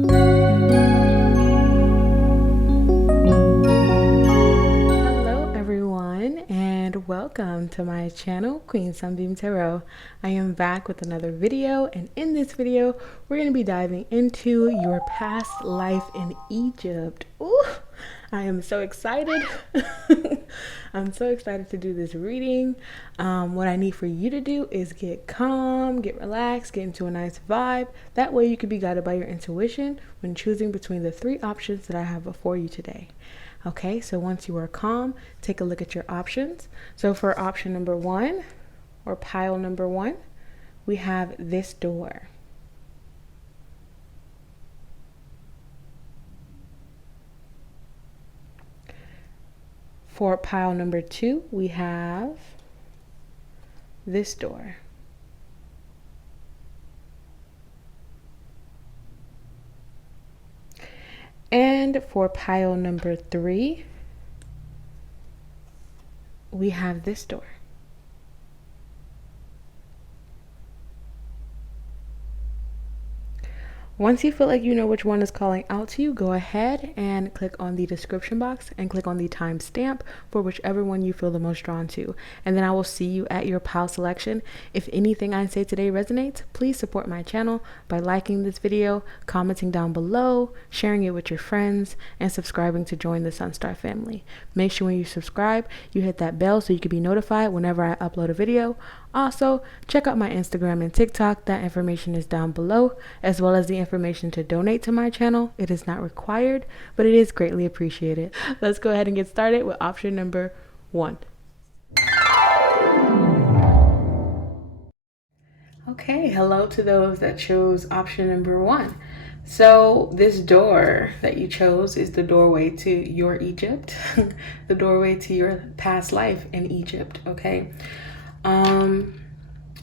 Hello everyone and welcome to my channel, Queen Sunbeam Tarot. I am back with another video, and in this video we're going to be diving into your past life in Egypt. Ooh, I am so excited. I'm so excited to do this reading. What I need for you to do is get calm, get relaxed, get into a nice vibe. That way you can be guided by your intuition when choosing between the three options that I have before you today. Okay, so once you are calm, take a look at your options. So for option number one, or pile number one, we have this door. For pile number two, we have this door. And for pile number three, we have this door. Once you feel like you know which one is calling out to you, go ahead and click on the description box and click on the timestamp for whichever one you feel the most drawn to. And then I will see you at your pile selection. If anything I say today resonates, please support my channel by liking this video, commenting down below, sharing it with your friends, and subscribing to join the SunStar family. Make sure when you subscribe, you hit that bell so you can be notified whenever I upload a video. Also, check out my Instagram and TikTok. That information is down below, as well as the information to donate to my channel. It is not required, but it is greatly appreciated. Let's go ahead and get started with option number one. Okay, hello to those that chose option number one. So this door that you chose is the doorway to your Egypt, the doorway to your past life in Egypt, okay?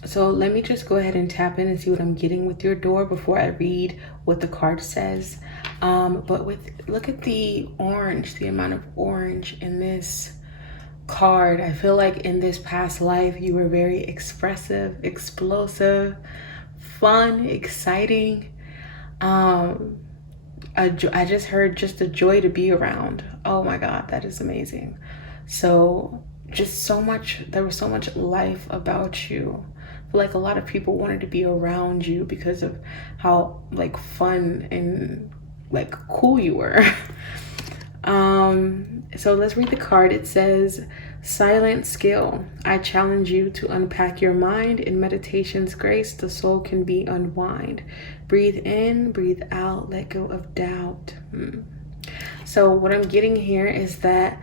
So let me just go ahead and tap in and see what I'm getting with your door before I read what the card says. Look at the orange, the amount of orange in this card. I feel like in this past life you were very expressive, explosive, fun, exciting. I just heard just a joy to be around. Oh my God, that is amazing. So just so much, there was so much life about you. I feel like a lot of people wanted to be around you because of how like fun and like cool you were. So let's read the card. It says, silent skill. I challenge you to unpack your mind. In meditation's grace, the soul can be unwind. Breathe in, breathe out, let go of doubt. So what I'm getting here is that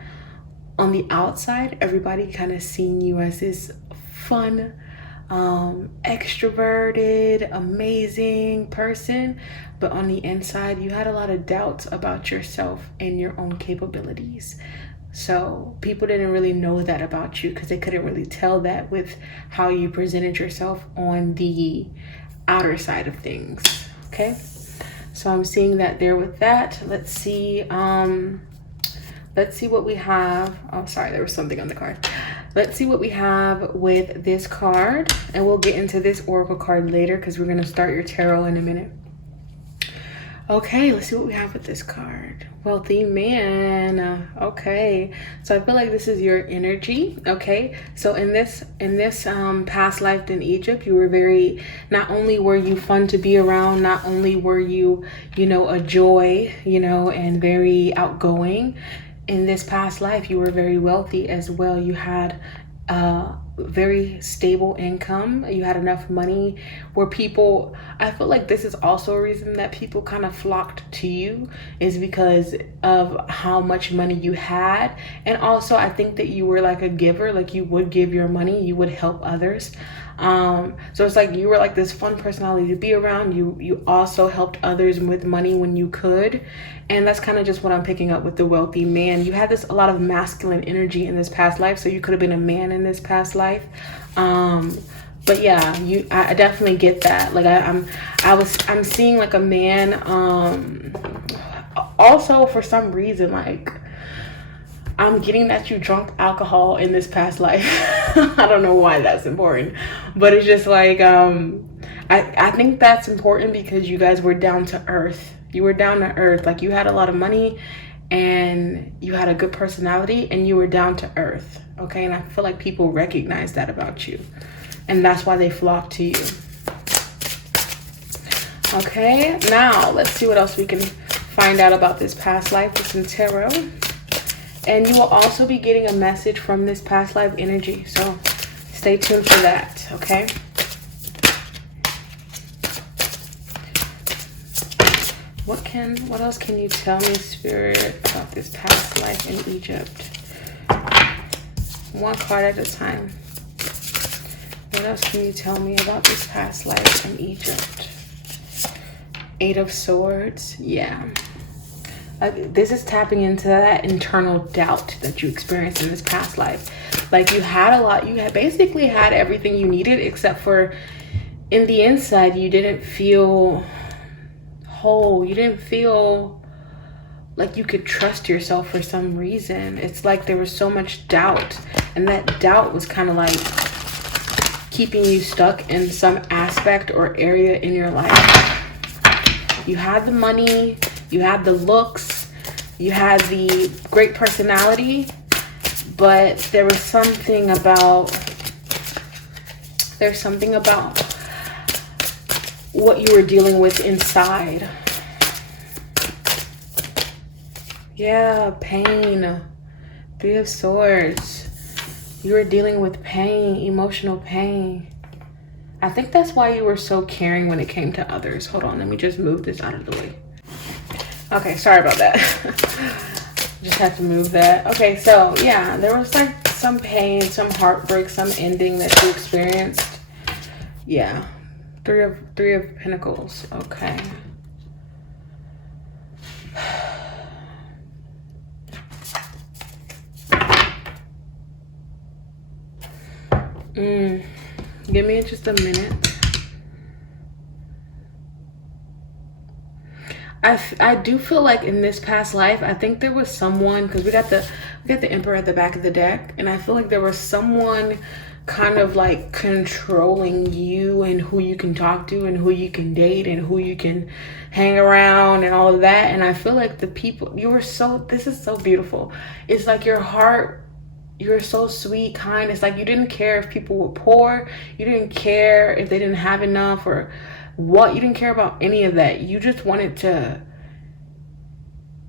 on the outside, everybody kind of seeing you as this fun, extroverted, amazing person, but on the inside you had a lot of doubts about yourself and your own capabilities. So people didn't really know that about you because they couldn't really tell that with how you presented yourself on the outer side of things. Okay, so I'm seeing that there with that. Let's see what we have. Oh, sorry, there was something on the card. Let's see what we have with this card, and we'll get into this oracle card later because we're going to start your tarot in a minute. Okay, let's see what we have with this card. Wealthy man. Okay, so I feel like this is your energy. Okay, so in this past life in Egypt, you were very, not only were you fun to be around, not only were you, a joy, and very outgoing. In this past life, you were very wealthy as well. You had very stable income. You had enough money where people, I feel like this is also a reason that people kind of flocked to you, is because of how much money you had. And also I think that you were like a giver, like you would give your money, you would help others. So it's like you were like this fun personality to be around. You also helped others with money when you could. And that's kind of just what I'm picking up with the wealthy man. You had a lot of masculine energy in this past life, so you could have been a man in this past life. But yeah, I definitely get that. Like I'm seeing like a man. Also, for some reason, like I'm getting that you drunk alcohol in this past life. I don't know why that's important, but it's just like I think that's important because you guys were down to earth. You were down to earth. Like, you had a lot of money and you had a good personality and you were down to earth. Okay, and I feel like people recognize that about you. And that's why they flock to you. Okay, now let's see what else we can find out about this past life with some tarot. And you will also be getting a message from this past life energy. So stay tuned for that, okay? What else can you tell me, Spirit, about this past life in Egypt? One card at a time. What else can you tell me about this past life in Egypt? 8 of Swords. Yeah. This is tapping into that internal doubt that you experienced in this past life. Like, you had a lot. You had basically had everything you needed, except for in the inside, you didn't feel whole. You didn't feel like you could trust yourself for some reason. It's like there was so much doubt. And that doubt was kind of like keeping you stuck in some aspect or area in your life. You had the money, you had the looks, you had the great personality, but there's something about what you were dealing with inside. Yeah, pain. 3 of Swords. You were dealing with pain, emotional pain. I think that's why you were so caring when it came to others. Hold on, let me just move this out of the way. Okay, sorry about that. Just have to move that. Okay, so yeah, there was like some pain, some heartbreak, some ending that you experienced. Yeah, 3 of Pentacles. Okay. Give me just a minute. I do feel like in this past life, I think there was someone, because we got the Emperor at the back of the deck, and I feel like there was someone kind of like controlling you and who you can talk to and who you can date and who you can hang around and all of that. And I feel like the people, this is so beautiful. It's like your heart, you're so sweet, kind. It's like you didn't care if people were poor. You didn't care if they didn't have enough or what. You didn't care about any of that. You just wanted to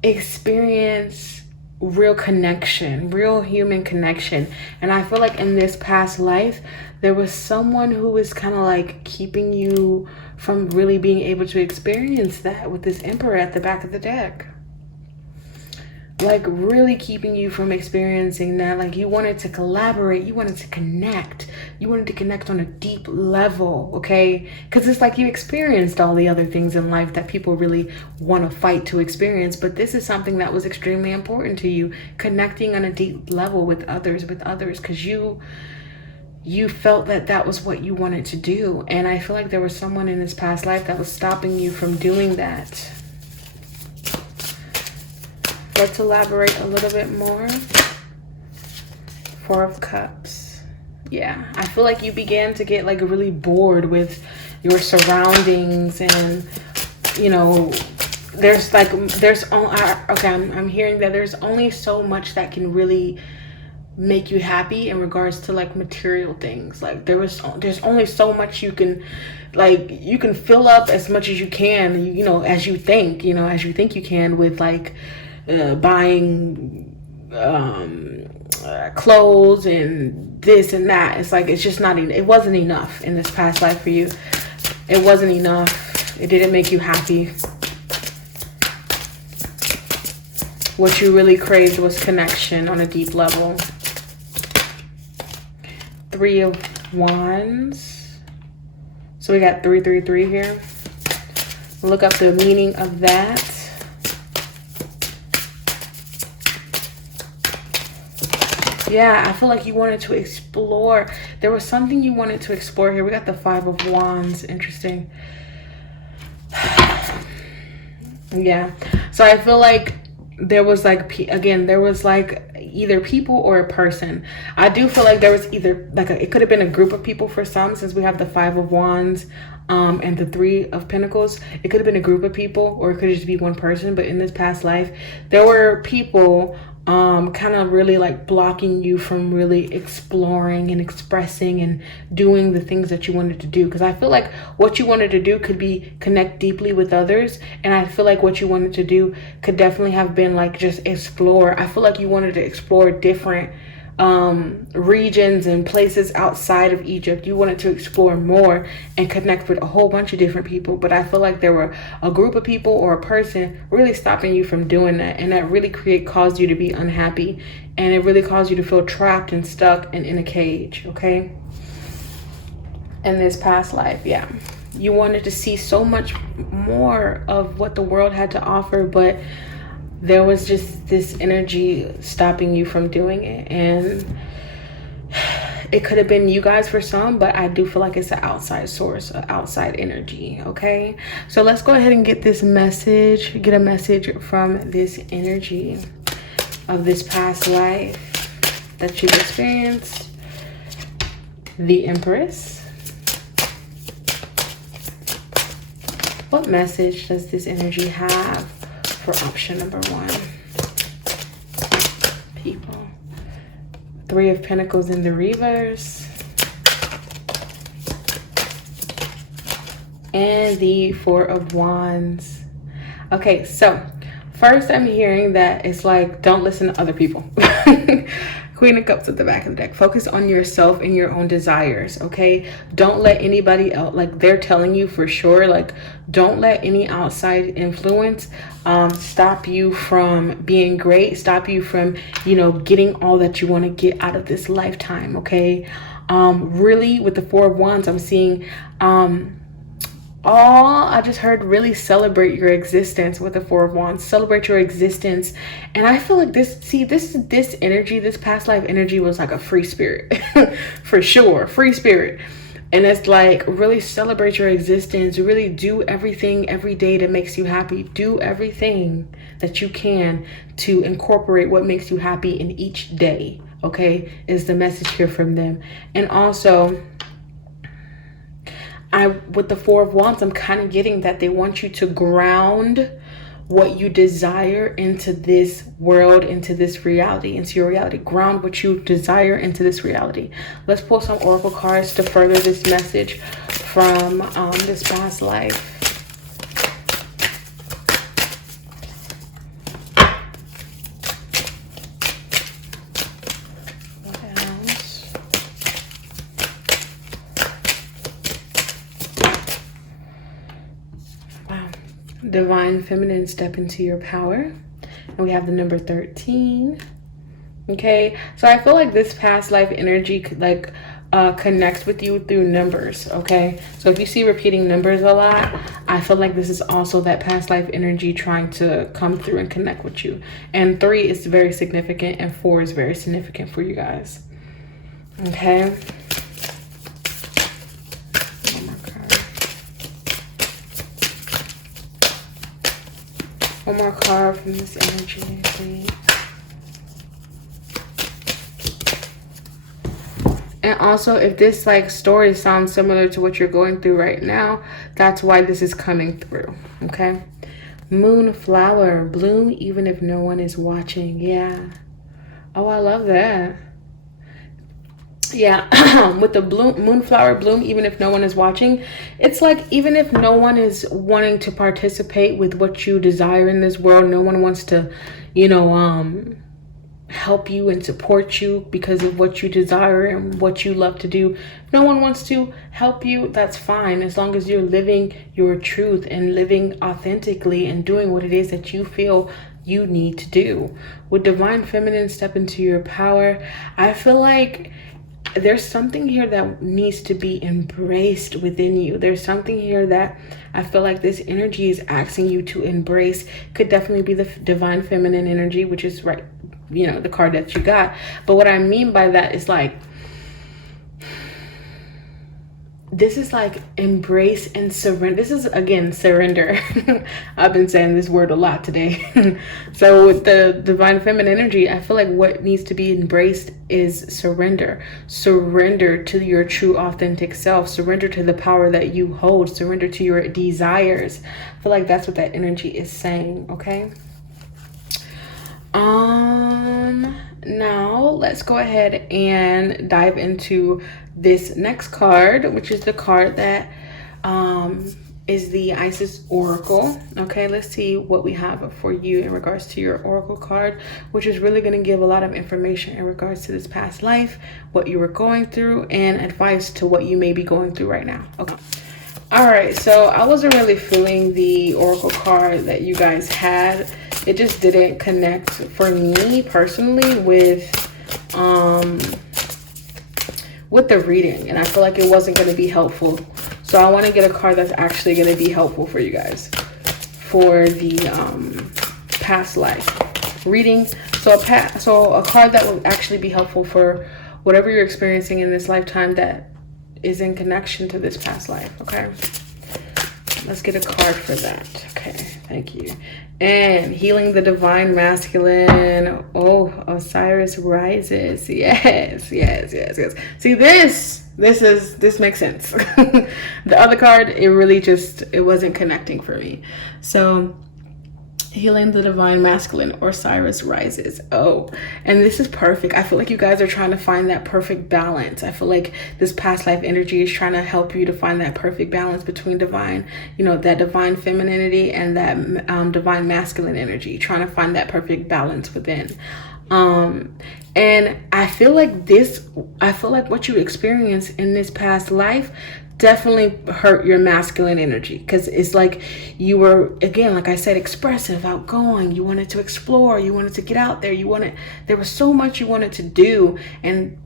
experience real connection, real human connection. And I feel like in this past life, there was someone who was kind of like keeping you from really being able to experience that with this Emperor at the back of the deck. Like really keeping you from experiencing that. Like you wanted to collaborate, you wanted to connect, you wanted to connect on a deep level, okay? Because it's like you experienced all the other things in life that people really want to fight to experience, but this is something that was extremely important to you, connecting on a deep level with others, because you felt that was what you wanted to do. And I feel like there was someone in this past life that was stopping you from doing that. Let's elaborate a little bit more. 4 of Cups. Yeah, I feel like you began to get like really bored with your surroundings, and you know, I'm hearing that there's only so much that can really make you happy in regards to like material things. Like there's only so much you can, like you can fill up as much as you can, as you think you can with like buying clothes and this and that. It's like, it's just not, it wasn't enough in this past life for you. It wasn't enough. It didn't make you happy. What you really craved was connection on a deep level. 3 of Wands. So we got 333 here. Look up the meaning of that. Yeah, I feel like you wanted to explore. There was something you wanted to explore here. We got the 5 of Wands. Interesting. Yeah. So I feel like there was like, again, there was like, either people or a person. I do feel like there was either like it could have been a group of people for some, since we have the 5 of Wands and the 3 of Pentacles. It could have been a group of people, or it could just be one person. But in this past life, there were people kind of really like blocking you from really exploring and expressing and doing the things that you wanted to do. Because I feel like what you wanted to do could be connect deeply with others, and I feel like what you wanted to do could definitely have been like just explore. I feel like you wanted to explore different regions and places outside of Egypt. You wanted to explore more and connect with a whole bunch of different people, but I feel like there were a group of people or a person really stopping you from doing that, and that really caused you to be unhappy, and it really caused you to feel trapped and stuck and in a cage. Okay, in this past life, yeah, you wanted to see so much more of what the world had to offer, but there was just this energy stopping you from doing it. And it could have been you guys for some, but I do feel like it's an outside source, an outside energy. Okay, so let's go ahead and get this message, get a message from this energy of this past life that you've experienced. The Empress. What message does this energy have for option number 1? People. 3 of Pentacles in the reverse. And the 4 of Wands. Okay, so first I'm hearing that it's like, don't listen to other people. Queen of Cups at the back of the deck. Focus on yourself and your own desires, okay? Don't let anybody else, like they're telling you for sure, like don't let any outside influence stop you from being great, stop you from, you know, getting all that you want to get out of this lifetime, okay? Really, with the 4 of Wands, I'm seeing I just heard really celebrate your existence with the 4 of Wands. Celebrate your existence. And I feel like this energy, this past life energy was like a free spirit. For sure. Free spirit. And it's like, really celebrate your existence. Really do everything every day that makes you happy. Do everything that you can to incorporate what makes you happy in each day. Okay? Is the message here from them. And also, with the 4 of Wands, I'm kind of getting that they want you to ground what you desire into this world, into this reality, into your reality. Ground what you desire into this reality. Let's pull some oracle cards to further this message from this past life. Divine Feminine, step into your power. And we have the number 13. Okay, so I feel like this past life energy could like connects with you through numbers. Okay, so if you see repeating numbers a lot, I feel like this is also that past life energy trying to come through and connect with you. And 3 is very significant, and 4 is very significant for you guys. Okay. One more card from this energy, please. And also, if this like story sounds similar to what you're going through right now, that's why this is coming through, okay? Moonflower, bloom even if no one is watching. Yeah. Oh, I love that. Yeah, with the moonflower bloom even if no one is watching, it's like even if no one is wanting to participate with what you desire in this world, no one wants to, you know, help you and support you because of what you desire and what you love to do. If no one wants to help you, that's fine, as long as you're living your truth and living authentically and doing what it is that you feel you need to do. With Divine Feminine, step into your power. I feel like there's something here that needs to be embraced within you. There's something here that I feel like this energy is asking you to embrace. Could definitely be the Divine Feminine energy, which is right, you know, the card that you got. But what I mean by that is like, this is like embrace and surrender. This is, again, surrender. I've been saying this word a lot today. So with the divine feminine energy, I feel like what needs to be embraced is surrender. Surrender to your true authentic self. Surrender to the power that you hold. Surrender to your desires. I feel like that's what that energy is saying, okay? Now let's go ahead and dive into this next card, which is the card that is the Isis Oracle. Okay, let's see what we have for you in regards to your Oracle card, which is really going to give a lot of information in regards to this past life, what you were going through, and advice to what you may be going through right now. Okay. All right, so I wasn't really feeling the Oracle card that you guys had. It just didn't connect for me personally with the reading, and I feel like it wasn't going to be helpful. So I want to get a card that's actually going to be helpful for you guys for the past life reading. So a card that will actually be helpful for whatever you're experiencing in this lifetime that is in connection to this past life. Okay, let's get a card for that. Okay, thank you. And healing the divine masculine. Oh, Osiris rises. Yes. See, this makes sense. The other card, it wasn't connecting for me. So healing the divine masculine, Osiris rises. Oh, and this is perfect. I feel like you guys are trying to find that perfect balance. I feel like this past life energy is trying to help you to find that perfect balance between divine, that divine femininity and that divine masculine energy, trying to find that perfect balance within. And I feel like what you experienced in this past life definitely hurt your masculine energy, because it's like you were, again, like I said, expressive, outgoing. You wanted to explore, you wanted to get out there, there was so much you wanted to do,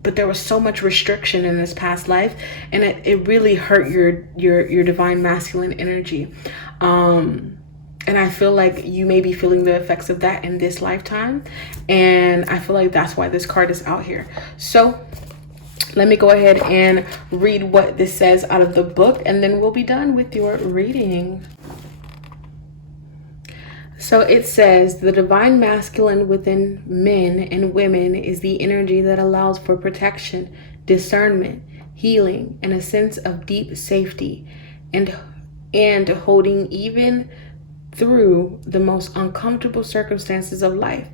but there was so much restriction in this past life, and it really hurt your divine masculine energy. And I feel like you may be feeling the effects of that in this lifetime, and I feel like that's why this card is out here. So let me go ahead and read what this says out of the book, and then we'll be done with your reading. So it says, the divine masculine within men and women is the energy that allows for protection, discernment, healing, and a sense of deep safety, and holding even through the most uncomfortable circumstances of life.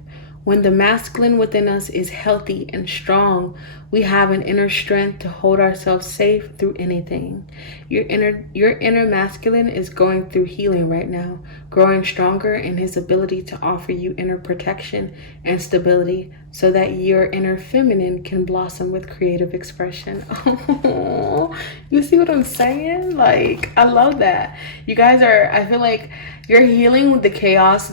When the masculine within us is healthy and strong, we have an inner strength to hold ourselves safe through anything. Your inner masculine is going through healing right now, growing stronger in his ability to offer you inner protection and stability so that your inner feminine can blossom with creative expression. Oh, you see what I'm saying? Like, I love that. You guys I feel like you're healing the chaos,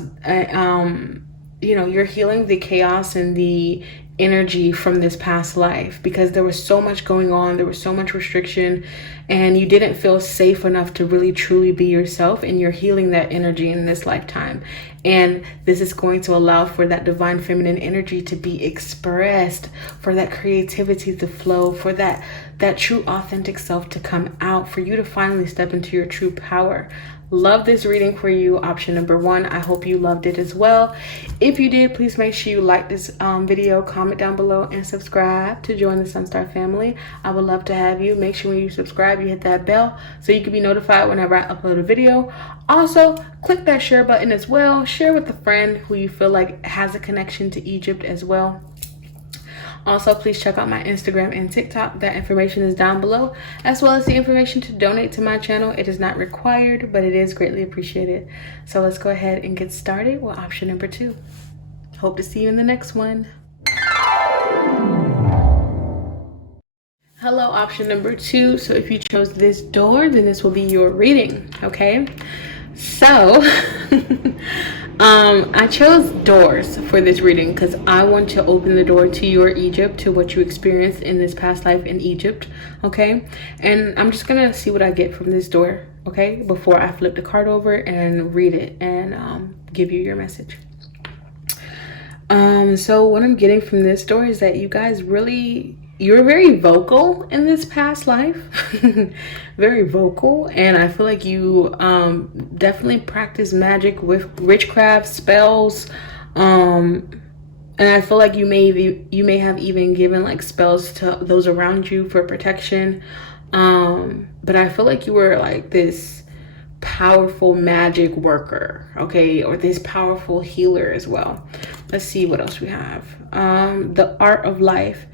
you're healing the chaos and the energy from this past life, because there was so much going on, there was so much restriction, and you didn't feel safe enough to really truly be yourself, and you're healing that energy in this lifetime. And this is going to allow for that divine feminine energy to be expressed, for that creativity to flow, for that true authentic self to come out, for you to finally step into your true power. Love this reading for you, option number 1. I hope you loved it as well. If you did, please make sure you like this video, comment down below, and subscribe to join the SunStar family. I would love to have you. Make sure when you subscribe, you hit that bell so you can be notified whenever I upload a video. Also, click that share button as well. Share with a friend who you feel like has a connection to Egypt as well. Also, please check out my Instagram and TikTok. That information is down below, as well as the information to donate to my channel. It is not required, but it is greatly appreciated. So let's go ahead and get started with option number 2. Hope to see you in the next one. Hello, option number 2. So if you chose this door, then this will be your reading, okay? So I chose doors for this reading because I want to open the door to your Egypt, to what you experienced in this past life in Egypt, okay? And I'm just gonna see what I get from this door, okay, before I flip the card over and read it and give you your message. So what I'm getting from this door is that you guys really you were very vocal in this past life. Very vocal, and I feel like you definitely practice magic with witchcraft spells, and I feel like you may have even given like spells to those around you for protection, but I feel like you were like this powerful magic worker, okay, or this powerful healer as well. Let's see what else we have. The art of life.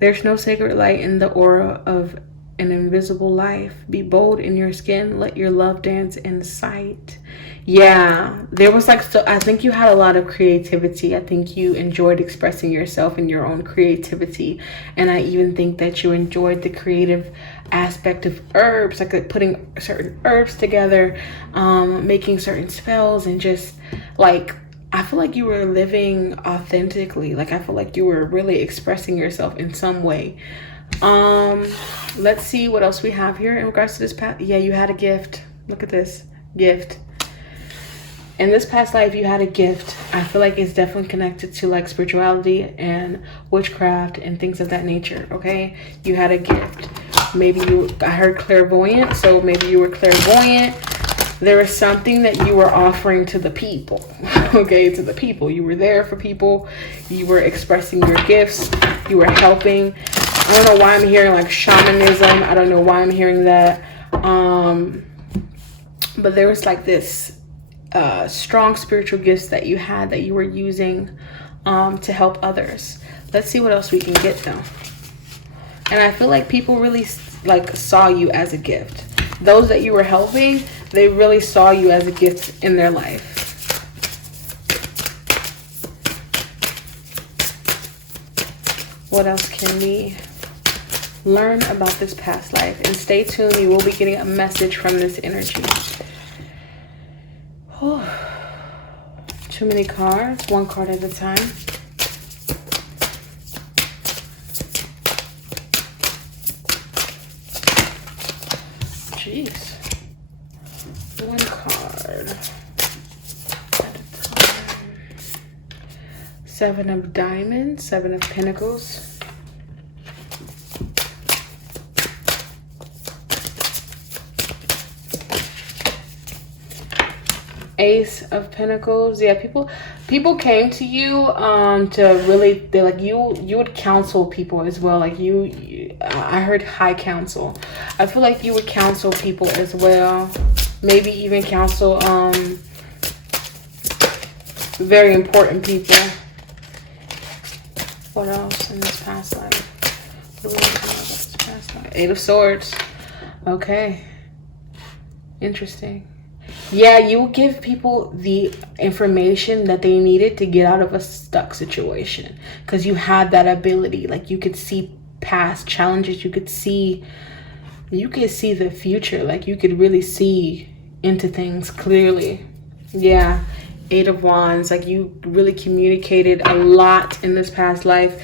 There's no sacred light in the aura of an invisible life. Be bold in your skin. Let your love dance in sight. Yeah, there was like, so I think you had a lot of creativity. I think you enjoyed expressing yourself in your own creativity. And I even think that you enjoyed the creative aspect of herbs, like putting certain herbs together, making certain spells, and just like, I feel like you were living authentically. Like, I feel like you were really expressing yourself in some way. Let's see what else we have here in regards to this past. Yeah, you had a gift. Look at this gift. In this past life, you had a gift. I feel like it's definitely connected to like spirituality and witchcraft and things of that nature. Okay, you had a gift. Maybe I heard clairvoyant, so maybe you were clairvoyant. There was something that you were offering to the people. Okay, to the people. You were there for people. You were expressing your gifts. You were helping. I don't know why I'm hearing like shamanism. I don't know why I'm hearing that. But there was like this strong spiritual gifts that you had that you were using to help others. Let's see what else we can get though. And I feel like people really like saw you as a gift. Those that you were helping, they really saw you as a gift in their life. What else can we learn about this past life? And stay tuned, you will be getting a message from this energy. Oh, too many cards, one card at a time. Jeez. One card at a time. Seven of Diamonds, Seven of Pentacles. Ace of Pentacles. Yeah, people came to you to really, they like you would counsel people as well. Like I heard high counsel. I feel like you would counsel people as well. Maybe even counsel very important people. What else in this past life? What do we know about this past life? Eight of Swords. Okay. Interesting. Yeah, you give people the information that they needed to get out of a stuck situation, because you had that ability. Like, you could see past challenges. You could see the future. Like, you could really see into things clearly. Yeah, Eight of Wands. Like, you really communicated a lot in this past life.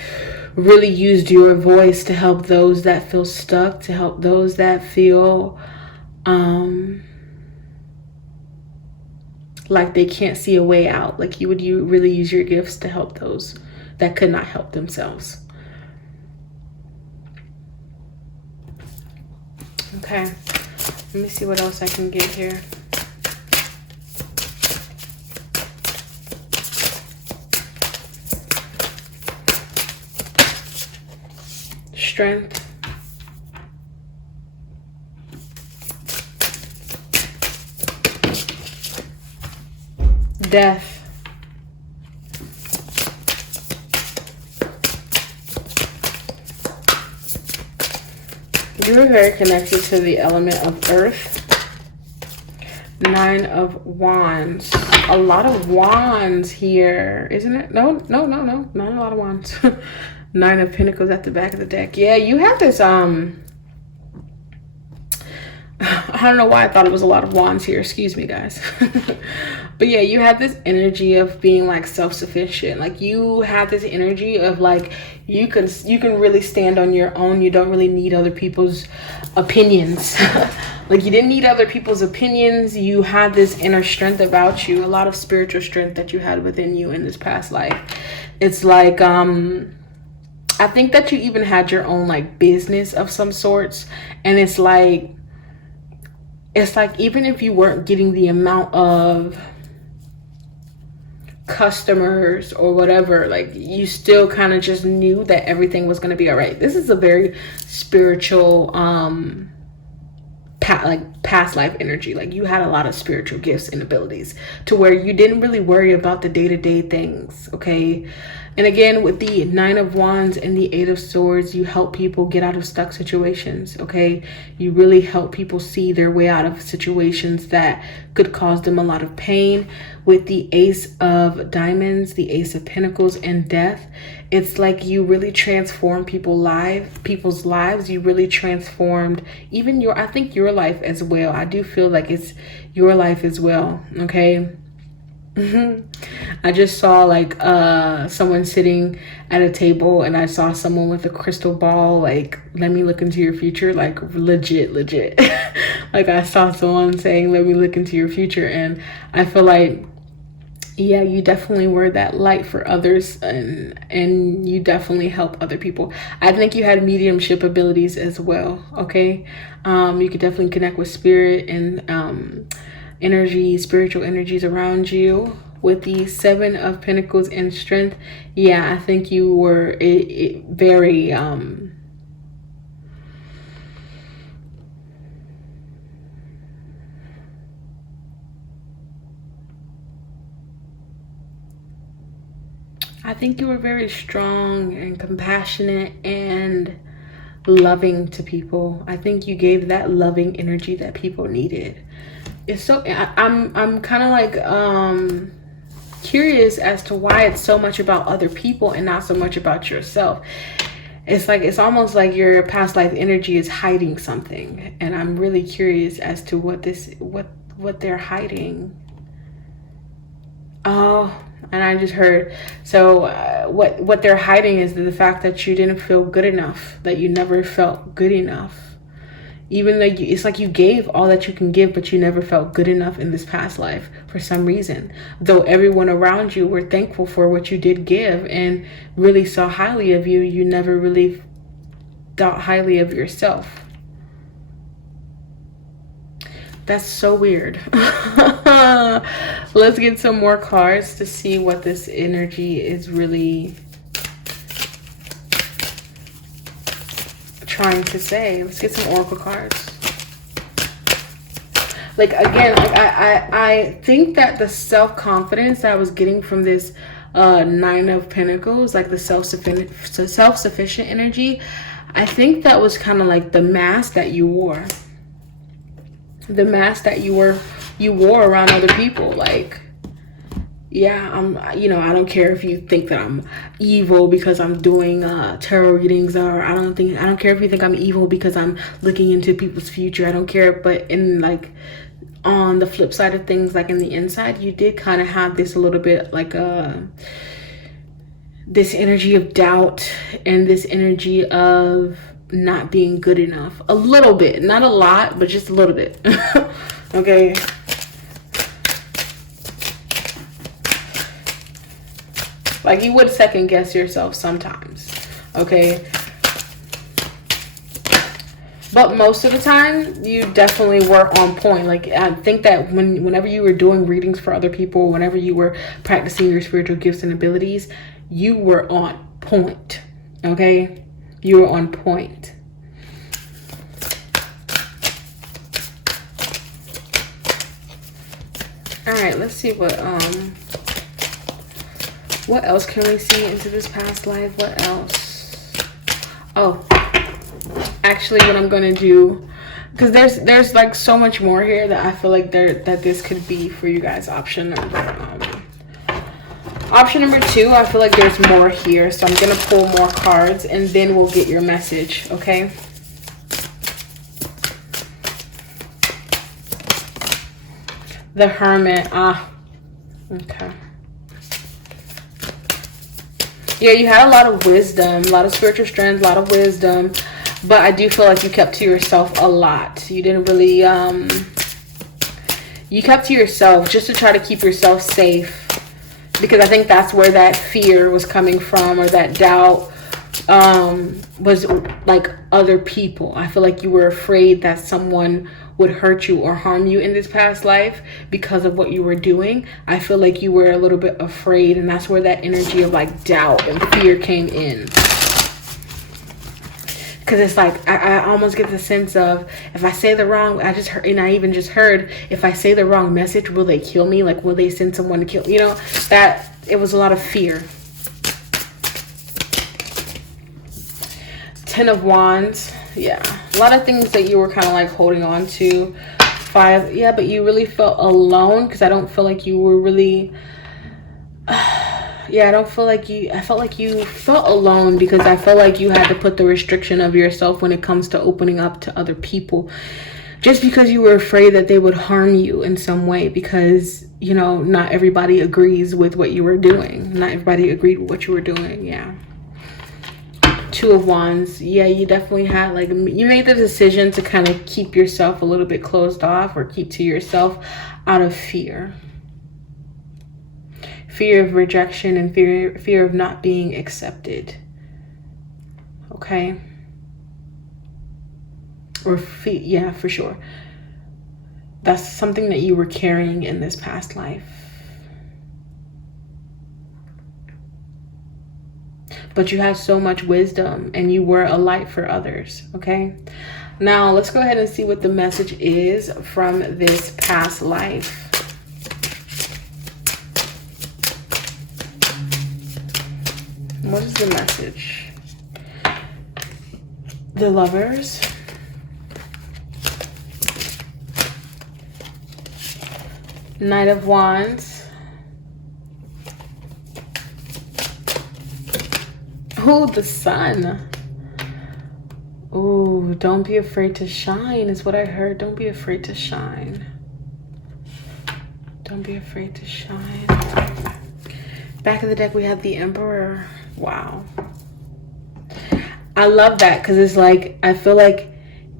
Really used your voice to help those that feel stuck, to help those that feel like they can't see a way out. Like, you really use your gifts to help those that could not help themselves. Okay, let me see what else I can get here. Strength. Death. You were very connected to the element of earth. Nine of Wands. A lot of wands here, isn't it? No, not a lot of wands. Nine of Pentacles at the back of the deck. Yeah, you have this I don't know why I thought it was a lot of wands here. Excuse me, guys. But yeah, you have this energy of being like self-sufficient. Like, you have this energy of like, you can really stand on your own. You don't really need other people's opinions. Like, you didn't need other people's opinions. You had this inner strength about you, a lot of spiritual strength that you had within you in this past life. It's like I think that you even had your own like business of some sorts, and it's like even if you weren't getting the amount of customers or whatever, like you still kind of just knew that everything was going to be all right. This is a very spiritual past life energy. Like you had a lot of spiritual gifts and abilities to where you didn't really worry about the day-to-day things. Okay. And again, with the 9 of Wands and the 8 of Swords, you help people get out of stuck situations. Okay. You really help people see their way out of situations that could cause them a lot of pain. With the Ace of Diamonds, the Ace of Pentacles, and Death, it's like you really transform people's lives. You really transformed even I think your life as well. I do feel like it's your life as well. Okay. I just saw like someone sitting at a table, and I saw someone with a crystal ball, like, let me look into your future, like legit. Like I saw someone saying, let me look into your future. And I feel like, yeah, you definitely were that light for others, and you definitely help other people. I think you had mediumship abilities as well. Okay. You could definitely connect with spirit and spiritual energies around you. With the 7 of Pentacles and Strength, yeah, I think you were very I think you were very strong and compassionate and loving to people. I think you gave that loving energy that people needed. It's so I'm kind of like curious as to why it's so much about other people and not so much about yourself. It's like it's almost like your past life energy is hiding something, and I'm really curious as to what they're hiding. Oh, and I just heard, so what they're hiding is the fact that you didn't feel good enough, that you never felt good enough. Even though it's like you gave all that you can give, but you never felt good enough in this past life for some reason. Though everyone around you were thankful for what you did give and really saw highly of you, you never really thought highly of yourself. That's so weird. Let's get some more cards to see what this energy is really trying to say. Let's get some oracle cards. Like, again, like I think that the self-confidence that I was getting from this 9 of Pentacles, like the self-sufficient energy, I think that was kind of like the mask that you wore. The mask that you wore around other people. Like, yeah, I don't care if you think that I'm evil because I'm doing tarot readings, or I don't care if you think I'm evil because I'm looking into people's future. I don't care. But in like on the flip side of things, like in the inside, you did kind of have this a little bit like this energy of doubt and this energy of not being good enough. A little bit, not a lot, but just a little bit. Okay. Like you would second guess yourself sometimes. Okay. But most of the time, you definitely were on point. Like, I think that whenever you were doing readings for other people, whenever you were practicing your spiritual gifts and abilities, you were on point. Okay? You were on point. All right, let's see what else can we see into this past life? What else? Oh, actually, what I'm gonna do, because there's like so much more here that I feel like that this could be for you guys. Option number 2. I feel like there's more here, so I'm gonna pull more cards and then we'll get your message. Okay. The Hermit. Okay. Yeah, you had a lot of wisdom, a lot of spiritual strength, a lot of wisdom, but I do feel like you kept to yourself a lot. You didn't really, you kept to yourself just to try to keep yourself safe, because I think that's where that fear was coming from, or that doubt, was like other people. I feel like you were afraid that someone would hurt you or harm you in this past life because of what you were doing. I feel like you were a little bit afraid, and that's where that energy of like doubt and fear came in. Because it's like, I almost get the sense of, if I say the wrong, I even just heard, if I say the wrong message, will they kill me? Like, will they send someone to kill me? You know, that it was a lot of fear. 10 of Wands. Yeah, a lot of things that you were kind of like holding on to. 5, yeah, but you really felt alone, because I don't feel like you were really yeah, I felt like you felt alone, because I felt like you had to put the restriction of yourself when it comes to opening up to other people, just because you were afraid that they would harm you in some way, because, you know, not everybody agrees with what you were doing. Not everybody agreed with what you were doing. Yeah. 2 of Wands. Yeah, you definitely had, like, you made the decision to kind of keep yourself a little bit closed off, or keep to yourself out of fear. Fear of rejection and fear of not being accepted. Okay. Or yeah, for sure. That's something that you were carrying in this past life. But you had so much wisdom, and you were a light for others. Okay. Now let's go ahead and see what the message is from this past life. What is the message? The Lovers. Knight of Wands. Oh, the Sun. Oh, don't be afraid to shine is what I heard. Don't be afraid to shine. Don't be afraid to shine. Back of the deck, we have the Emperor. Wow. I love that, because it's like, I feel like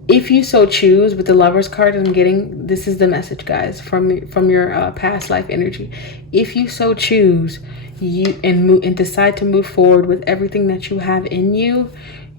if you so choose, with the Lovers card I'm getting, this is the message, guys, from your past life energy. If you so choose, and decide to move forward with everything that you have in you,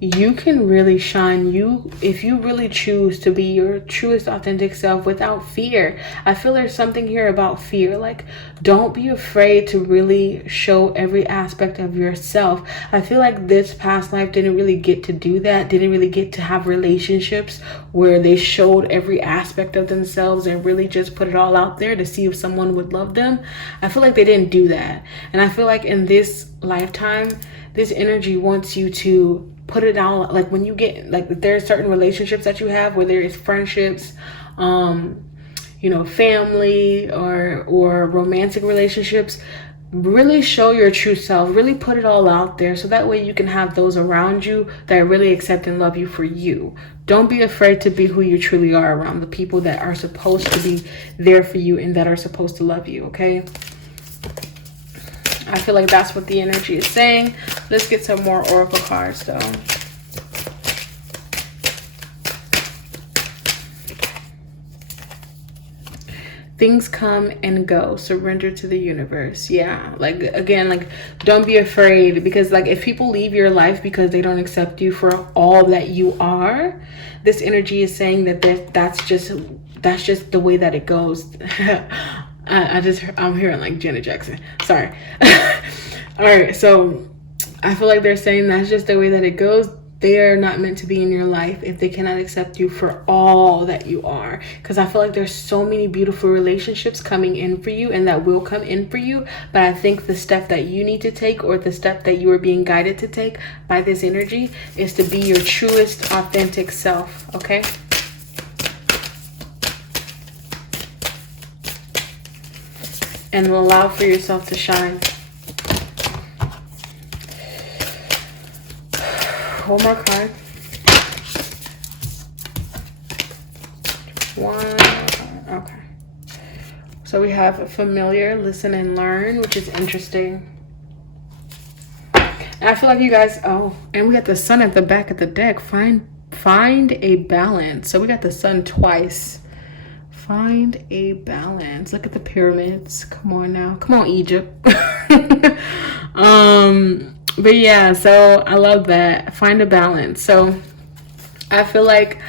you can really shine. If you really choose to be your truest authentic self without fear. I feel there's something here about fear. Like, don't be afraid to really show every aspect of yourself. I feel like this past life didn't really get to do that. Didn't really get to have relationships where they showed every aspect of themselves and really just put it all out there to see if someone would love them. I feel like they didn't do that. And I feel like in this lifetime, this energy wants you to put it out. Like, when you get, like, there are certain relationships that you have, whether it's friendships, you know, family, or romantic relationships, really show your true self. Really put it all out there, so that way you can have those around you that really accept and love you for you. Don't be afraid to be who you truly are around the people that are supposed to be there for you and that are supposed to love you. Okay. I feel like that's what the energy is saying. Let's get some more oracle cards, though. Things come and go. Surrender to the universe. Yeah, like, again, like, don't be afraid, because, like, if people leave your life because they don't accept you for all that you are, this energy is saying that that's just the way that it goes. I'm hearing like Janet Jackson. Sorry. All right, so I feel like they're saying that's just the way that it goes. They are not meant to be in your life if they cannot accept you for all that you are. Because I feel like there's so many beautiful relationships coming in for you, and that will come in for you. But I think the step that you need to take, or the step that you are being guided to take by this energy, is to be your truest authentic self. Okay. And allow for yourself to shine. One more card. One. Okay. So we have familiar, listen and learn, which is interesting. And I feel like you guys, oh, and we got the sun at the back of the deck. Find a balance. So we got the sun twice. Find a balance. Look at the pyramids. Come on now. Come on, Egypt. But yeah, so I love that. Find a balance. So I feel like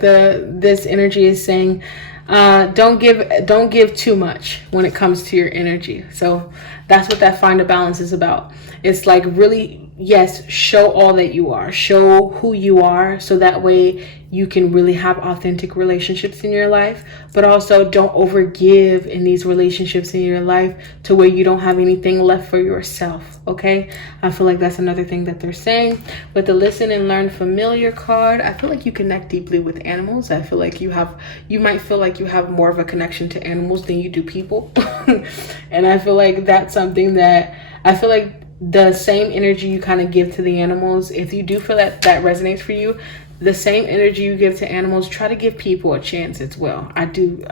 this energy is saying don't give too much when it comes to your energy. So that's what that find a balance is about. It's like, really, yes, show all that you are, show who you are, so that way you can really have authentic relationships in your life. But also, don't overgive in these relationships in your life to where you don't have anything left for yourself. Okay, I feel like that's another thing that they're saying. With the listen and learn familiar card, I feel like you connect deeply with animals. I feel like you might feel like you have more of a connection to animals than you do people. And I feel like that's something that I feel like the same energy you kind of give to the animals, if you do feel that resonates for you, the same energy you give to animals, try to give people a chance as well. I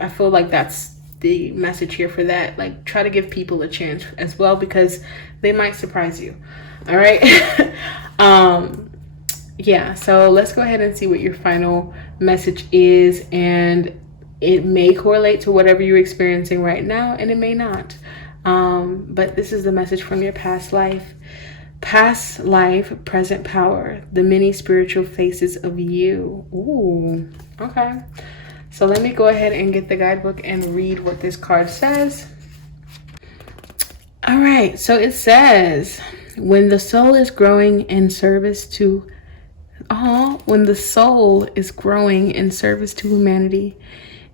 feel like that's the message here for that. Like, try to give people a chance as well, because they might surprise you. All right. Yeah, so let's go ahead and see what your final message is, and it may correlate to whatever you're experiencing right now, and it may not. But this is the message from your past life. Past life, present power, the many spiritual faces of you. Ooh, okay. So let me go ahead and get the guidebook and read what this card says. All right, so it says, when the soul is growing in service to humanity,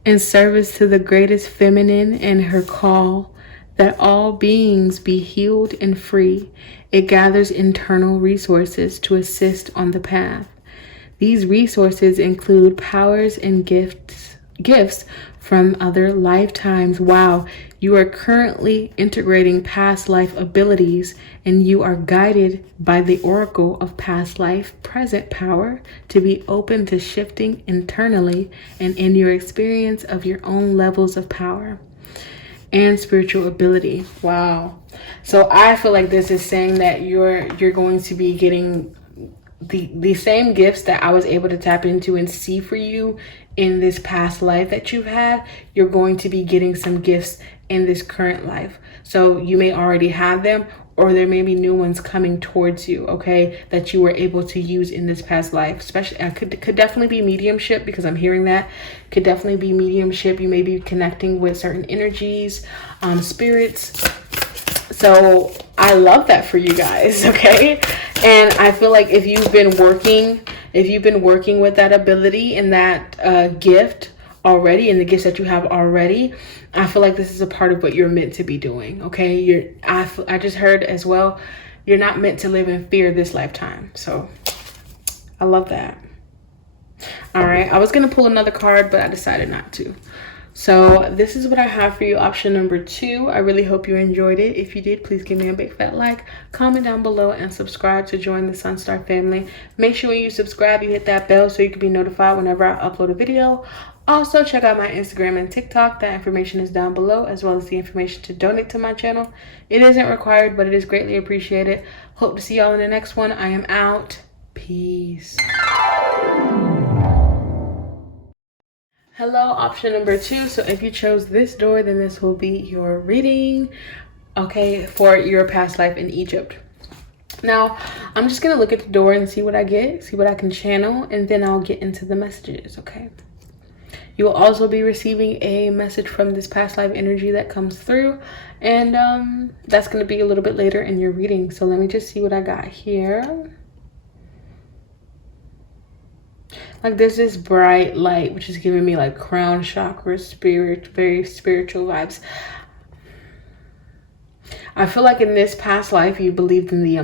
in service to the greatest feminine and her call, that all beings be healed and free, it gathers internal resources to assist on the path. These resources include powers and gifts from other lifetimes. Wow, you are currently integrating past life abilities, and you are guided by the oracle of past life present power to be open to shifting internally and in your experience of your own levels of power and spiritual ability. Wow. So I feel like this is saying that you're going to be getting the same gifts that I was able to tap into and see for you in this past life that you've had. You're going to be getting some gifts in this current life. So you may already have them, or there may be new ones coming towards you, okay, that you were able to use in this past life. Especially, could definitely be mediumship, because I'm hearing that. Could definitely be mediumship. You may be connecting with certain energies, spirits. So I love that for you guys, okay? And I feel like if you've been working with that ability and that gift already, and the gifts that you have already, I feel like this is a part of what you're meant to be doing, okay? I just heard as well, you're not meant to live in fear this lifetime. So I love that. All right, I was gonna pull another card, but I decided not to. So this is what I have for you, option number 2. I really hope you enjoyed it. If you did, please give me a big fat like, comment down below, and subscribe to join the SunStar family. Make sure when you subscribe, you hit that bell so you can be notified whenever I upload a video. Also, check out my Instagram and TikTok. That information is down below, as well as the information to donate to my channel. It isn't required, but it is greatly appreciated. Hope to see y'all in the next one. I am out. Peace. Hello, option number 2. So if you chose this door, then this will be your reading, okay, for your past life in Egypt. Now, I'm just gonna look at the door and see what I get, see what I can channel, and then I'll get into the messages, okay? You will also be receiving a message from this past life energy that comes through, and that's gonna be a little bit later in your reading. So let me just see what I got here. Like, there's this bright light, which is giving me like crown chakra, spirit, very spiritual vibes. I feel like in this past life, you believed in the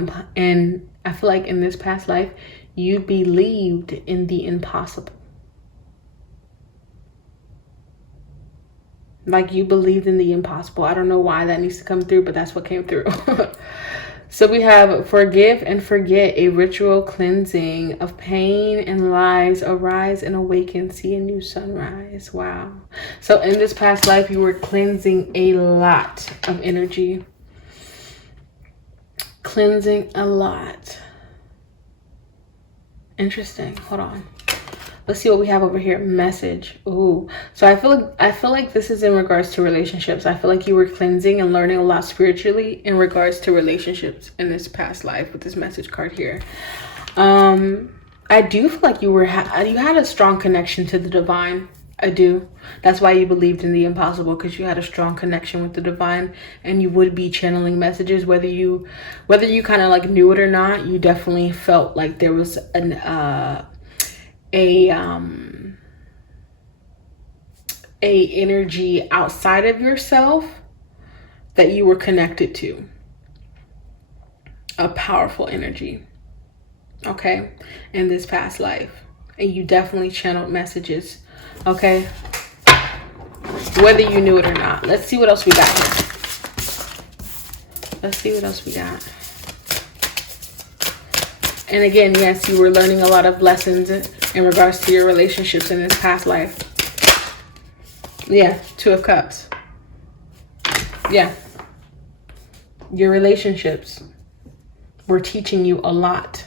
impossible. Like, you believed in the impossible. I don't know why that needs to come through, but that's what came through. So we have forgive and forget, a ritual cleansing of pain and lies, arise and awaken, see a new sunrise. Wow. So in this past life, you were cleansing a lot of energy. Cleansing a lot. Interesting. Hold on. Let's see what we have over here. Message. Ooh. So I feel like this is in regards to relationships. I feel like you were cleansing and learning a lot spiritually in regards to relationships in this past life with this message card here. I do feel like you had a strong connection to the divine. I do. That's why you believed in the impossible, because you had a strong connection with the divine, and you would be channeling messages, whether you kind of like knew it or not. You definitely felt like there was a energy outside of yourself that you were connected to. A powerful energy. Okay, in this past life, and you definitely channeled messages. Okay, whether you knew it or not. Let's see what else we got here. Let's see what else we got. And again, yes, you were learning a lot of lessons in regards to your relationships in this past life. Yeah, Two of Cups. Yeah, your relationships were teaching you a lot.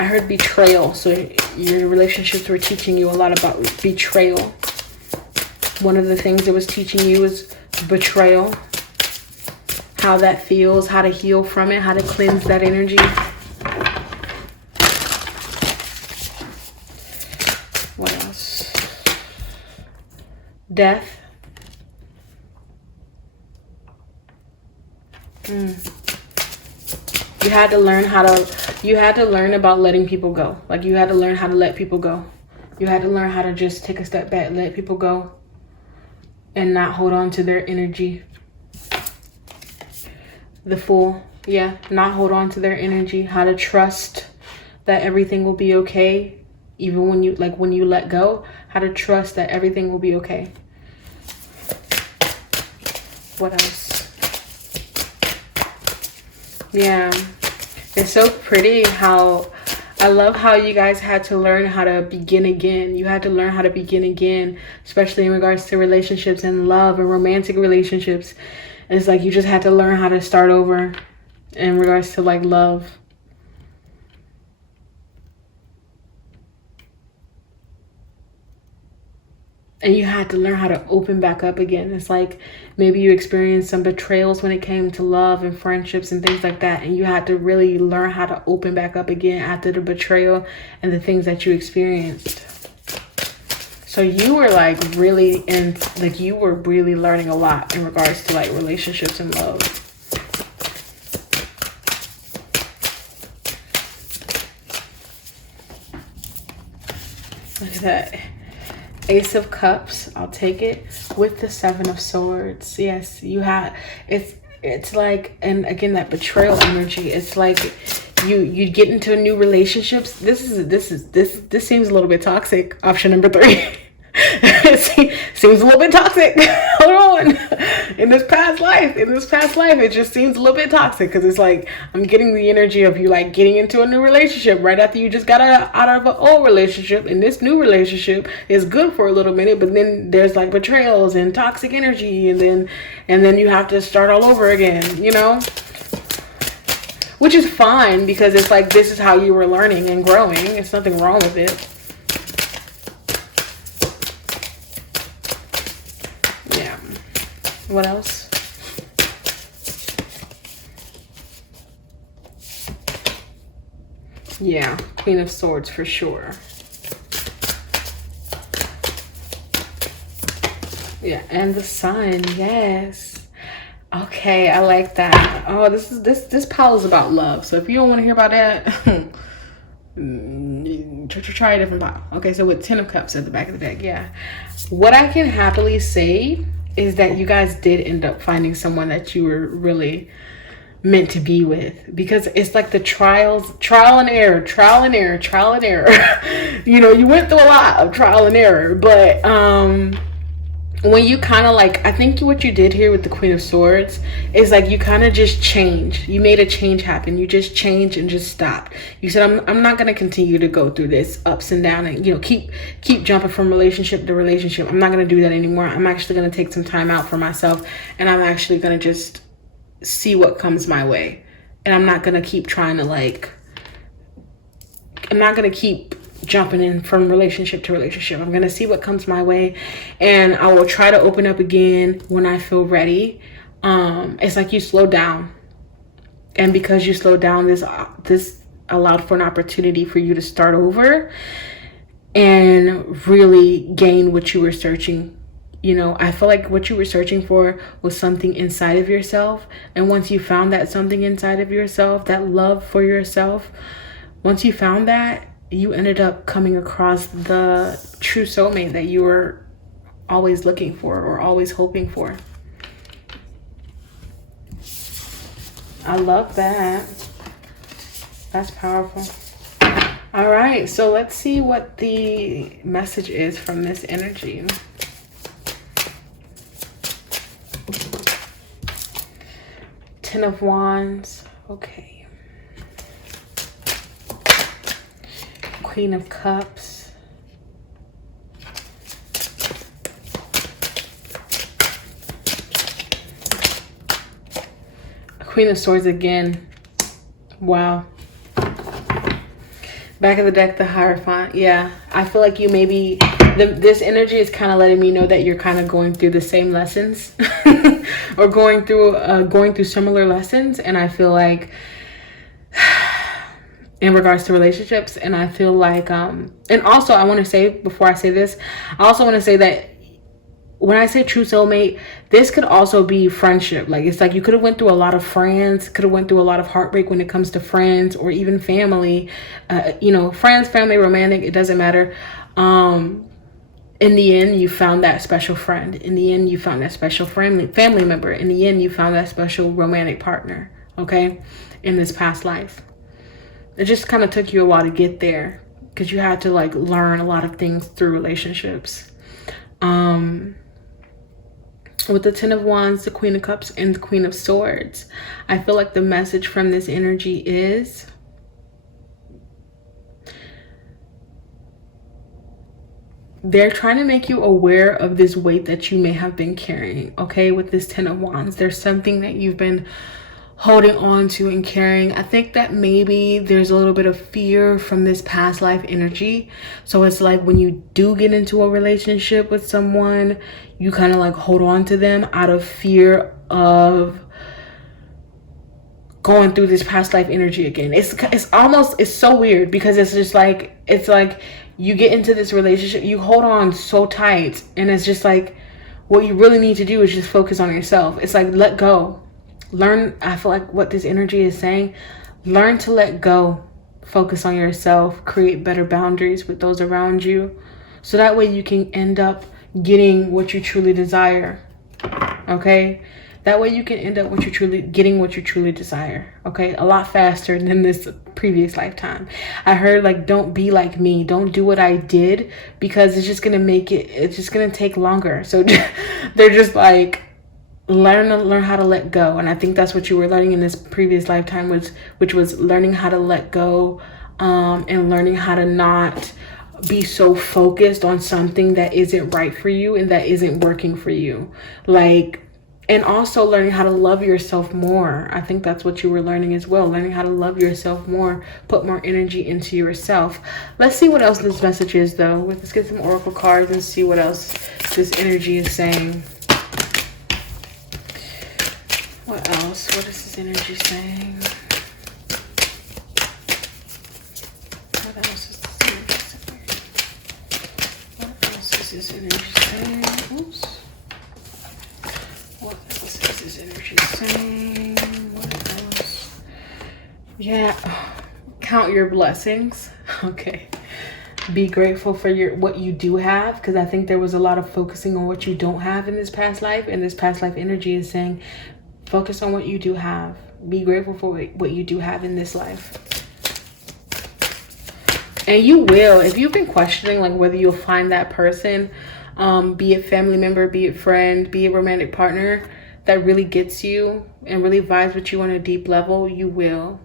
I heard betrayal. So your relationships were teaching you a lot about betrayal. One of the things it was teaching you is betrayal. How that feels, how to heal from it, how to cleanse that energy. What else? Death. You had to learn about letting people go. Like, you had to learn how to let people go. You had to learn how to just take a step back, let people go, and not hold on to their energy. The Fool. Yeah, not hold on to their energy. How to trust that everything will be okay, even when you let go. How to trust that everything will be okay. What else? Yeah, it's so pretty how I love how you guys had to learn how to begin again. You had to learn how to begin again, especially in regards to relationships and love and romantic relationships. It's like you just had to learn how to start over in regards to like love. And you had to learn how to open back up again. It's like maybe you experienced some betrayals when it came to love and friendships and things like that. And you had to really learn how to open back up again after the betrayal and the things that you experienced. So you were like really you were really learning a lot in regards to like relationships and love. Look at that. Ace of Cups, I'll take it, with the Seven of Swords. Yes, you had it's like, and again, that betrayal energy. It's like you get into a new relationships. This seems a little bit toxic. Option number 3. Seems a little bit toxic. Hold on. In this past life, it just seems a little bit toxic, because it's like I'm getting the energy of you like getting into a new relationship right after you just got out of an old relationship, and this new relationship is good for a little minute, but then there's like betrayals and toxic energy, and then you have to start all over again, you know, which is fine, because it's like this is how you were learning and growing. There's nothing wrong with it. What else? Yeah, Queen of Swords for sure. Yeah, and the Sun. Yes. Okay, I like that. Oh, this pile is about love. So if you don't want to hear about that, try a different pile. Okay, so with 10 of Cups at the back of the deck. Yeah. What I can happily say is that you guys did end up finding someone that you were really meant to be with, because it's like the trial and error. You know, you went through a lot of trial and error, but when you kind of like, I think what you did here with the Queen of Swords is like you kind of just changed. You made a change happen. You just changed and just stopped. You said, I'm not going to continue to go through this ups and down and, you know, keep jumping from relationship to relationship. I'm not going to do that anymore. I'm actually going to take some time out for myself, and I'm actually going to just see what comes my way. And I'm not going to keep trying to like, I'm not going to keep jumping in from relationship to relationship. I'm going to see what comes my way, and I will try to open up again when I feel ready. It's like you slow down. And because you slow down, this allowed for an opportunity for you to start over and really gain what you were searching. You know, I feel like what you were searching for was something inside of yourself. And once you found that something inside of yourself, that love for yourself, once you found that, you ended up coming across the true soulmate that you were always looking for or always hoping for. I love that. That's powerful. All right, so let's see what the message is from this energy. Ten of Wands. Okay. Queen of Cups. Queen of Swords again. Wow. Back of the deck, the Hierophant. Yeah, I feel like you maybe, this energy is kind of letting me know that you're kind of going through the same lessons or going through similar lessons. And I feel like in regards to relationships, and I feel like, and also I want to say, before I say this, I also want to say that when I say true soulmate, this could also be friendship. Like, it's like you could have went through a lot of friends, could have went through a lot of heartbreak when it comes to friends or even family. You know, friends, family, romantic, it doesn't matter. In the end, you found that special friend. In the end, you found that special family member. In the end, you found that special romantic partner, okay, in this past life. It just kind of took you a while to get there because you had to like learn a lot of things through relationships. With the Ten of Wands, the Queen of Cups, and the Queen of Swords, I feel like the message from this energy is they're trying to make you aware of this weight that you may have been carrying, okay? With this Ten of Wands, there's something that you've been holding on to and carrying. I think that maybe there's a little bit of fear from this past life energy. So it's like when you do get into a relationship with someone, you kind of like hold on to them out of fear of going through this past life energy again. It's so weird because it's just like, it's like you get into this relationship, you hold on so tight, and it's just like what you really need to do is just focus on yourself. It's like, let go. Learn, I feel like what this energy is saying, learn to let go, focus on yourself, create better boundaries with those around you. So that way you can end up getting what you truly desire. Okay? That way you can end up getting what you truly desire. Okay? A lot faster than this previous lifetime. I heard like, don't be like me. Don't do what I did, because it's just going to take longer. So they're just like, learn how to let go. And I think that's what you were learning in this previous lifetime, which was learning how to let go, and learning how to not be so focused on something that isn't right for you and that isn't working for you. Like, and also learning how to love yourself more. I think that's what you were learning as well. Learning how to love yourself more, put more energy into yourself. Let's see what else this message is though. Let's get some oracle cards and see what else this energy is saying. What else? What is this energy saying? What else is this energy saying? What else is this energy saying? Oops. What else is this energy saying? What else? Yeah. Count your blessings. Okay. Be grateful for what you do have, because I think there was a lot of focusing on what you don't have in this past life, and this past life energy is saying focus on what you do have. Be grateful for what you do have in this life. And you will, if you've been questioning like whether you'll find that person, be it family member, be it friend, be it romantic partner, that really gets you and really vibes with you on a deep level, you will.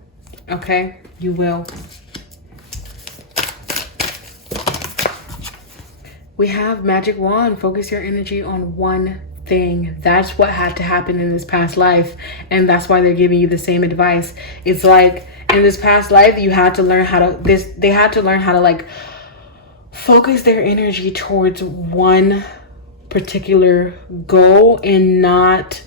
Okay? You will. We have Magic Wand. Focus your energy on one thing. thing. That's what had to happen in this past life, and that's why they're giving you the same advice. It's like in this past life, you had to learn how to they had to learn how to like focus their energy towards one particular goal and not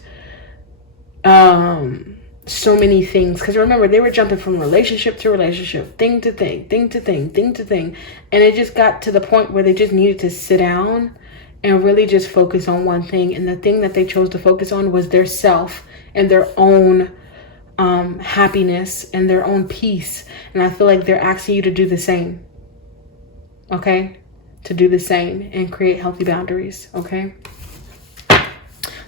so many things. Because remember, they were jumping from relationship to relationship, thing to thing, thing to thing, thing to thing, and it just got to the point where they just needed to sit down and really just focus on one thing. And the thing that they chose to focus on was their self and their own happiness and their own peace. And I feel like they're asking you to do the same. Okay? To do the same and create healthy boundaries. Okay? A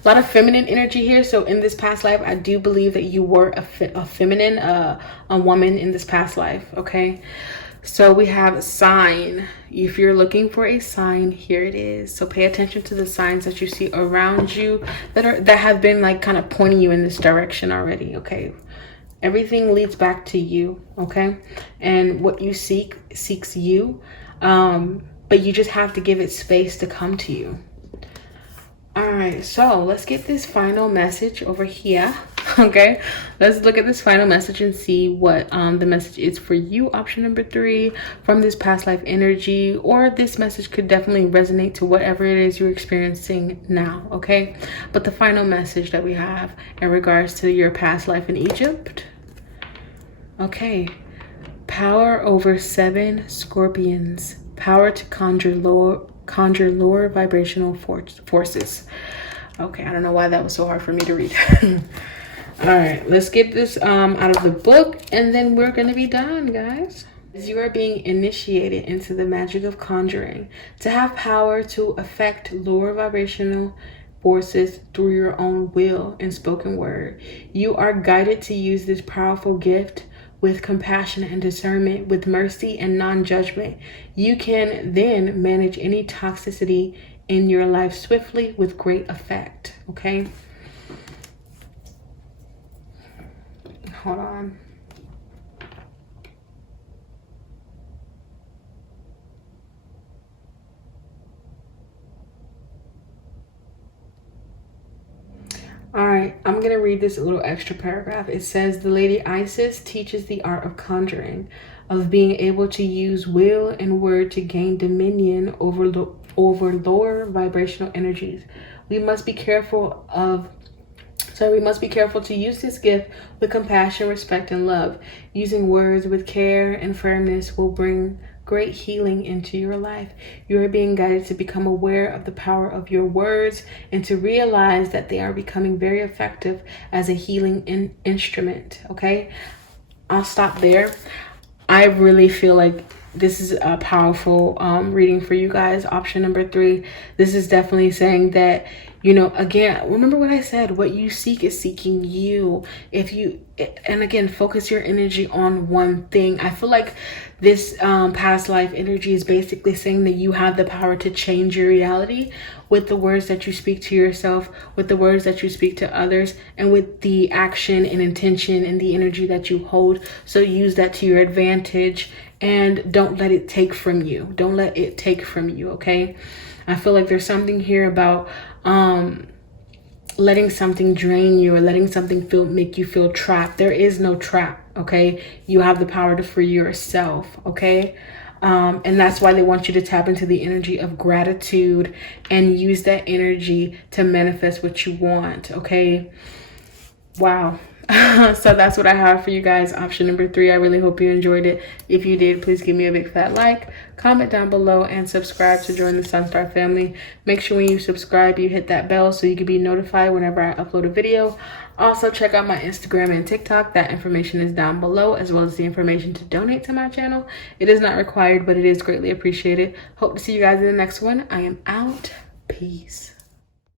lot of feminine energy here. So in this past life, I do believe that you were a feminine, a woman in this past life. Okay? So we have sign. If you're looking for a sign, here it is. So pay attention to the signs that you see around you that have been like kind of pointing you in this direction already. Okay, everything leads back to you. Okay, and what you seeks you, but you just have to give it space to come to you. All right, so let's get this final message over here. Okay, let's look at this final message and see what the message is for you. Option number 3, from this past life energy, or this message could definitely resonate to whatever it is you're experiencing now. Okay, but the final message that we have in regards to your past life in Egypt. Okay, power over 7 scorpions, power to conjure lower vibrational forces. Okay, I don't know why that was so hard for me to read. All right, let's get this out of the book, and then we're gonna be done, guys. As you are being initiated into the magic of conjuring, to have power to affect lower vibrational forces through your own will and spoken word, you are guided to use this powerful gift with compassion and discernment, with mercy and non-judgment. You can then manage any toxicity in your life swiftly with great effect. Okay, hold on. All right, I'm going to read this little extra paragraph. It says, the Lady Isis teaches the art of conjuring, of being able to use will and word to gain dominion over lower vibrational energies. We must be careful to use this gift with compassion, respect, and love. Using words with care and firmness will bring great healing into your life. You are being guided to become aware of the power of your words and to realize that they are becoming very effective as a healing instrument. Okay, I'll stop there. I really feel like this is a powerful reading for you guys. Option number 3. This is definitely saying that, you know, again, remember what I said, what you seek is seeking you. And again, focus your energy on one thing. I feel like this past life energy is basically saying that you have the power to change your reality with the words that you speak to yourself, with the words that you speak to others, and with the action and intention and the energy that you hold. So use that to your advantage and don't let it take from you. Don't let it take from you, okay? I feel like there's something here about letting something drain you or letting something make you feel trapped. There is no trap, okay? You have the power to free yourself, okay? And that's why they want you to tap into the energy of gratitude and use that energy to manifest what you want, okay? Wow. So that's what I have for you guys. Option number 3. I really hope you enjoyed it. If you did, please give me a big fat like, comment down below, and subscribe to join the SunStar family. Make sure when you subscribe, you hit that bell so you can be notified whenever I upload a video. Also, check out my Instagram and TikTok. That information is down below, as well as the information to donate to my channel. It is not required, but it is greatly appreciated. Hope to see you guys in the next one. I am out. Peace.